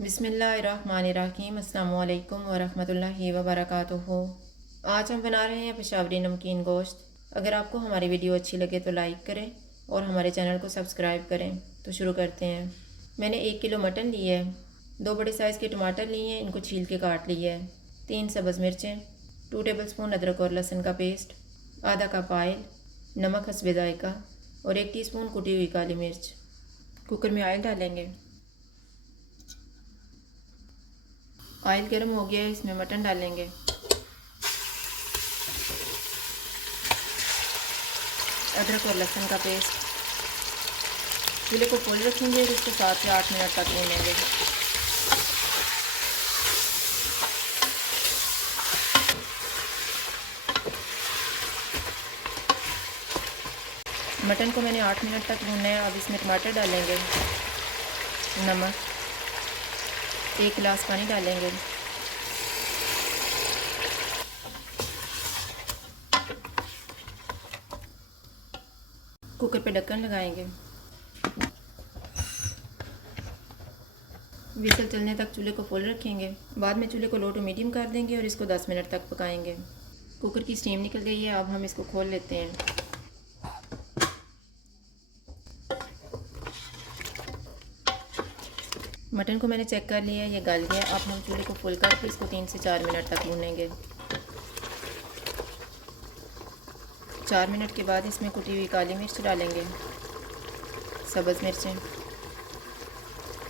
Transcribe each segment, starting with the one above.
बिस्मिल्लाहिर्रहमानिर्रहीम। अस्सलामु अलैकुम वरहमतुल्लाहि वबरकातुहू। आज हम बना रहे हैं पेशावरी नमकीन गोश्त। अगर आपको हमारी वीडियो अच्छी लगे तो लाइक करें और हमारे चैनल को सब्सक्राइब करें। तो शुरू करते हैं। मैंने 1 किलो मटन लिया है, 2 बड़े साइज़ के टमाटर लिए हैं, इनको छील के काट लिया है, 3 सब्ज़ मिर्चें, 2 टेबलस्पून अदरक और लहसुन का पेस्ट, आधा कप ऑयल, नमक हस्बे जायका और 1 टीस्पून कुटी हुई काली मिर्च। कुकर में ऑयल डालेंगे। ऑयल गर्म हो गया है, इसमें मटन डालेंगे। अदरक और लहसुन का पेस्ट। चूल्हे को फुल रखेंगे और इसको 7 से 8 मिनट तक भूनेंगे। मटन को मैंने 8 मिनट तक भूनना है। अब इसमें टमाटर डालेंगे, नमक, 1 गिलास पानी डालेंगे। कुकर पे ढक्कन लगाएंगे। विसल चलने तक चूल्हे को फुल रखेंगे। बाद में चूल्हे को लो टू मीडियम कर देंगे और इसको 10 मिनट तक पकाएंगे। कुकर की स्टीम निकल गई है, अब हम इसको खोल लेते हैं। मटन को मैंने चेक कर लिया है, ये गल गया। अब हम चूल्हे को फुल करके इसको 3 से 4 मिनट तक भूनेंगे। 4 मिनट के बाद इसमें कुटी हुई काली मिर्च डालेंगे, सब्ज़ मिर्चें,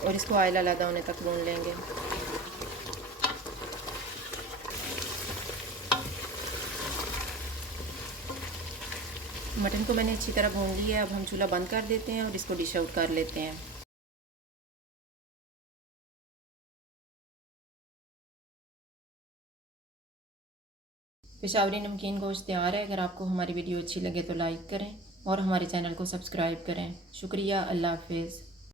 और इसको ऑयल अलग होने तक भून लेंगे। मटन को मैंने अच्छी तरह भून लिया है। अब हम चूल्हा बंद कर देते हैं और इसको डिश आउट कर लेते हैं। पेशावरी नमकीन गोश्त तैयार है। अगर आपको हमारी वीडियो अच्छी लगे तो लाइक करें और हमारे चैनल को सब्सक्राइब करें। शुक्रिया। अल्लाह हाफिज़।